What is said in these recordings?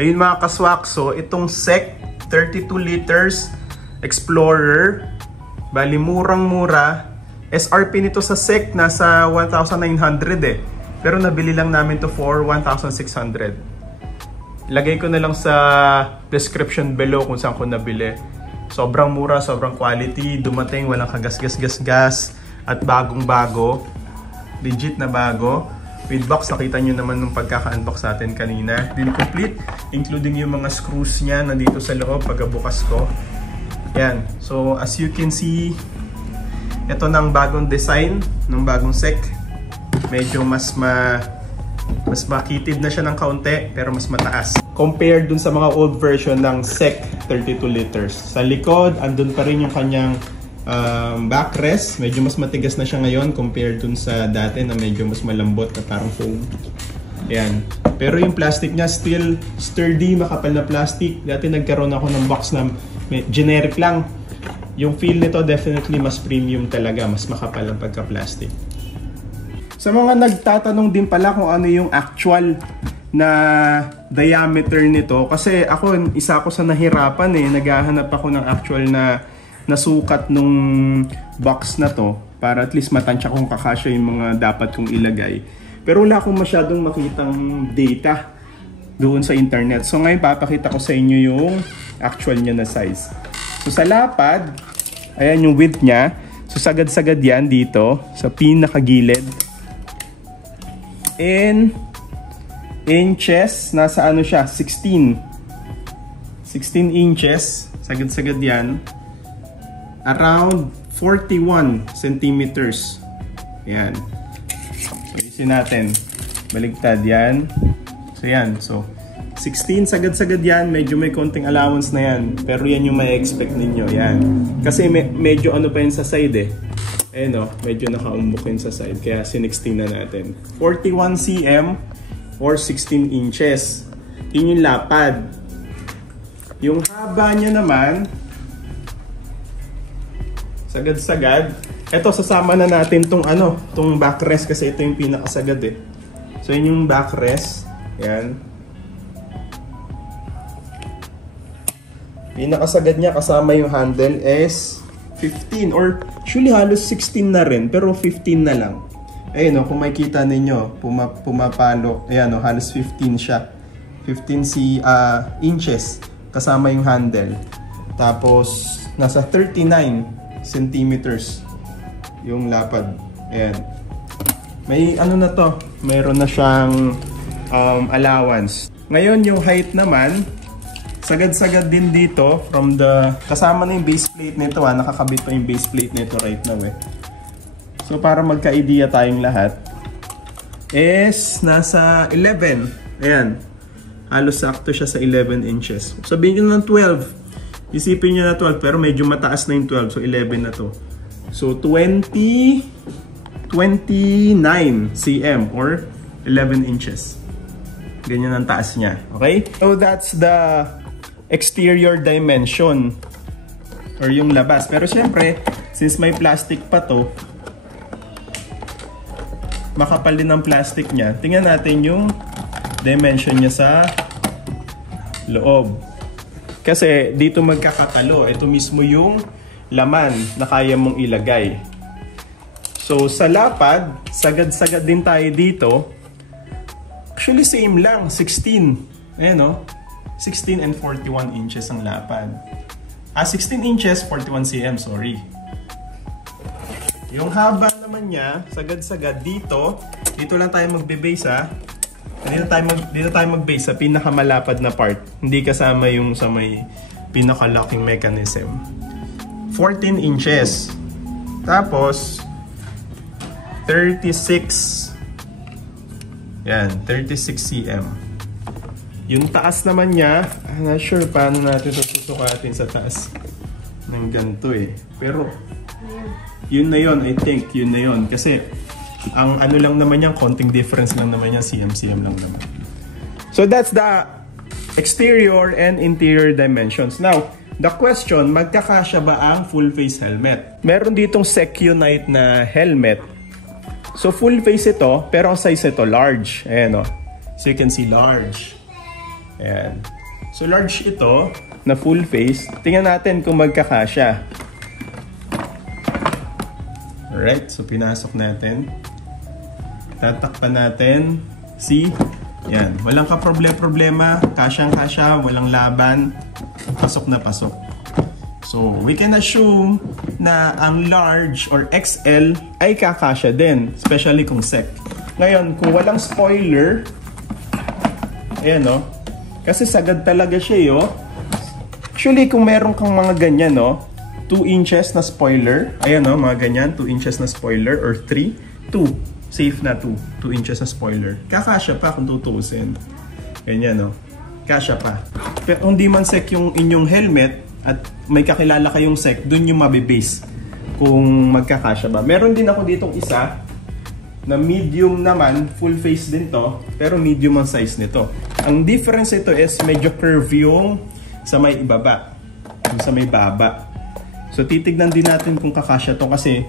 Ayun mga kaswakso, itong SEC 32 liters Explorer, bali murang-mura. SRP nito sa SEC nasa 1,900 eh. Pero nabili lang namin to for 1,600. Ilagay ko na lang sa description below kung saan ko nabili. Sobrang mura, sobrang quality, dumating, walang kagas-gas-gas at bagong-bago. Legit na bago. With box, nakita nyo naman nung pagkaka-unbox natin kanina. Din complete, including yung mga screws niya nandito sa loob pagkabukas ko. Yan. So, as you can see, ito ng bagong design, ng bagong SEC. Medyo mas makitid na siya ng kaunti, pero mas mataas. Compared dun sa mga old version ng SEC 32 liters. Sa likod, andun pa rin yung kanyang backrest. Medyo mas matigas na siya ngayon compared dun sa dati na medyo mas malambot na parang foam. Ayan. Pero yung plastic niya still sturdy, makapal na plastic. Dati nagkaroon ako ng box na generic lang. Yung feel nito definitely mas premium talaga. Mas makapal ang pagka-plastic. Sa mga nagtatanong din pala kung ano yung actual na diameter nito. Kasi isa ako sa nahirapan eh. Naghahanap ako ng actual na nasukat nung box na to. Para at least matansya kung kakasya yung mga dapat kong ilagay. Pero wala akong masyadong makitang data doon sa internet. So ngayon papakita ko sa inyo yung actual niya na size. So sa lapad, ayan yung width niya. So sagad-sagad yan dito sa pinakagilid. In inches, nasa ano siya? 16 inches. Sagad-sagad yan. Around 41 centimeters. Ayan. So isin natin. Baligtad yan. So yan. So 16, sagad-sagad yan. Medyo may konting allowance na yan. Pero yan yung may expect ninyo. Yan. Kasi medyo ano pa yun sa side eh. Ayan o. Medyo nakaumbok yun sa side. Kaya sinixteen na natin. 41 cm or 16 inches. Yun yung lapad. Yung haba niya naman, sagad-sagad. Ito, sasama na natin tong backrest kasi ito yung pinakasagad eh. So yun yung backrest. Yan. Pinakasagad niya kasama yung handle is 15 or actually halos 16 na rin pero 15 na lang. Ayun o, kung makikita ninyo, pumapalo. Ayan o, halos 15 siya. 15 inches kasama yung handle. Tapos, nasa 39 centimeters yung lapad. Ayan. May ano na to, mayroon na siyang allowance. Ngayon, yung height naman, sagad-sagad din dito from kasama na yung base plate nito nakakabit pa yung base plate nito right now eh. So para magka-idea tayong lahat is nasa 11. Ayan. Halos sakto siya sa 11 inches. Sabihin nyo ng 12. Isipin nyo na 12 pero medyo mataas na yung 12. So 11 na to. So 29 cm or 11 inches. Ganyan ang taas niya. Okay? So that's the exterior dimension or yung labas. Pero syempre, since may plastic pa to, makapal din ang plastic niya. Tingnan natin yung dimension niya sa loob. Kasi dito magkakatalo. Ito mismo yung laman na kaya mong ilagay. So sa lapad, sagad-sagad din tayo dito. Actually same lang, 16. Ayan o. 16 and 41 inches ang lapad. 16 inches, 41 cm, sorry. Yung haba naman niya, sagad-sagad dito. Dito lang tayo magbe-base ha. Dito tayo mag-base sa pinakamalapad na part. Hindi kasama yung sa may pinaka-locking mechanism. 14 inches. Tapos, 36. Yan, 36 cm. Yung taas naman niya, I'm not sure paano natin susukatin sa taas ng ganito eh. Pero, yun na yun, I think, yun na yun. Kasi, ang ano lang naman yan, konting difference lang naman yan, cm lang naman. So, that's the exterior and interior dimensions. Now, the question, magkakasya ba ang full face helmet? Meron ditong Secunite na helmet. So, full face ito, pero ang size ito, large. Ayan o. So, you can see large. Ayan. So large ito na full face. Tingnan natin kung magkakasya. Alright, so pinasok natin. Tatakpan natin. See? Yan. Walang ka-problema. Kasyang-kasya. Walang laban. Pasok na pasok. So, we can assume na ang large or XL ay kakasya din. Especially kung sec. Ngayon, kung walang spoiler, ayan o. Kasi sagad talaga siya Actually, kung meron kang mga ganyan 2 inches na spoiler. Ayan mga ganyan. 2 inches na spoiler or 3. 2. Safe na 2 inches na spoiler. Kakasya pa kung tutuusin. Ganyan Kasya pa. Pero hindi man sec yung inyong helmet at may kakilala kayong sec, dun yung mabibase kung magkakasya ba. Meron din ako ditong isa na medium naman, full face din to, pero medium ang size nito. Ang difference ito is medyo curve yung sa may ibaba, yung sa may baba. So titignan din natin kung kakasya to kasi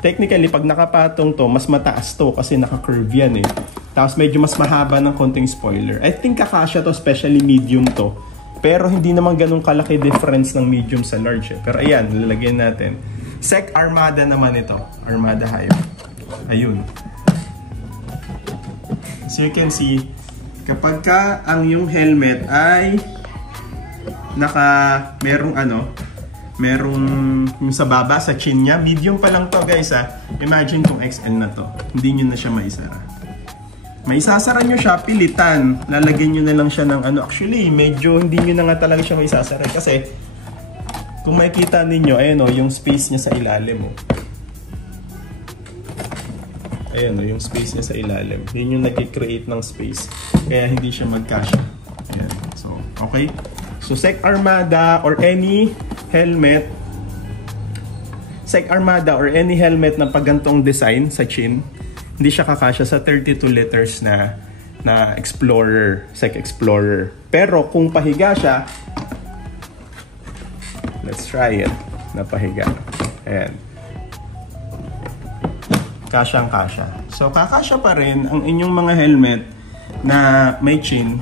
technically pag nakapatong to, mas mataas to kasi naka-curve yan Tapos medyo mas mahaba ng konting spoiler. I think kakasya to, especially medium to. Pero hindi naman ganun kalaki difference ng medium sa large Pero ayan, lalagyan natin. Sec Armada naman ito. Armada Hive. Ayun. So you can see, kapag ka ang yung helmet ay merong yung sa baba, sa chin niya, medium pa lang to guys Imagine kung XL na to. Hindi nyo na siya maisara. Maisasara nyo siya, pilitan. Lalagyan nyo na lang siya ng Actually, medyo hindi nyo na nga talaga siya maisasara. Kasi, kung makikita ninyo, ayan yung space niya sa ilalim Ayan yung space niya sa ilalim. Yun yung nag-create ng space. Kaya hindi siya magkasya. Ayan. So, okay. So, Sec Armada or any helmet na pagantong design sa chin, hindi siya kakasya sa 32 liters na Explorer, Sec Explorer. Pero kung pahiga siya, let's try it. Napahiga. Ayan. Kasyang-kasya. So, kakasya pa rin ang inyong mga helmet na may chin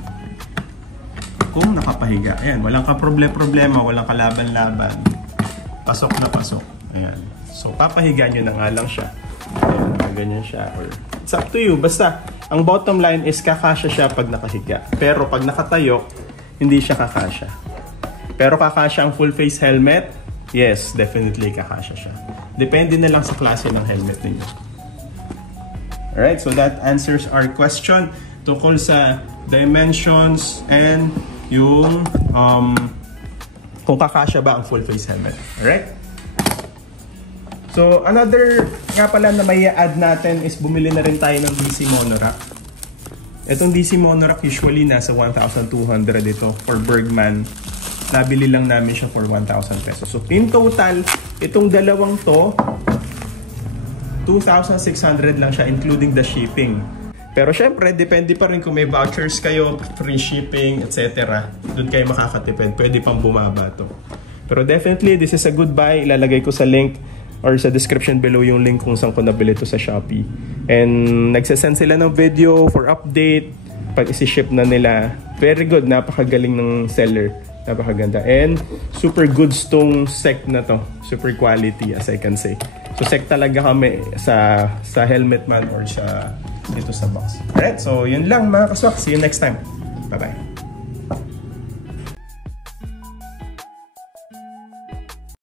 kung nakapahiga. Ayan, walang ka-problema, walang kalaban-laban. Pasok na pasok. Ayan. So, papahiga nyo na nga lang siya. Ayan, ganyan siya. Or, it's up to you. Basta, ang bottom line is kakasya siya pag nakahiga. Pero pag nakatayo, hindi siya kakasya. Pero kakasya ang full face helmet? Yes, definitely kakasya siya. Depende na lang sa klase ng helmet ninyo. Alright, so that answers our question tungkol sa dimensions and yung kung kakasya ba ang full face helmet. Alright? So, another nga pala na may add natin is bumili na rin tayo ng DC Monorack. Itong DC Monorack usually nasa 1,200 ito for Bergman. Nabili lang namin siya for 1,000 pesos. So, in total, itong dalawang to, 2,600 lang siya including the shipping. Pero syempre, depende pa rin kung may vouchers kayo, free shipping, etc. Doon kayo makakatipid. Pwede pang bumaba to. Pero definitely, this is a good buy. Ilalagay ko sa link or sa description below yung link kung saan ko nabili to sa Shopee. And nagsasend sila ng video for update. Pag isi-ship na nila. Very good. Napakagaling ng seller. Napakaganda. And super goods tong Sec na to. Super quality as I can say. So Sec talaga kami sa helmet man or sa dito sa box. Alright, so yun lang mga kaswak. See you next time. Bye-bye.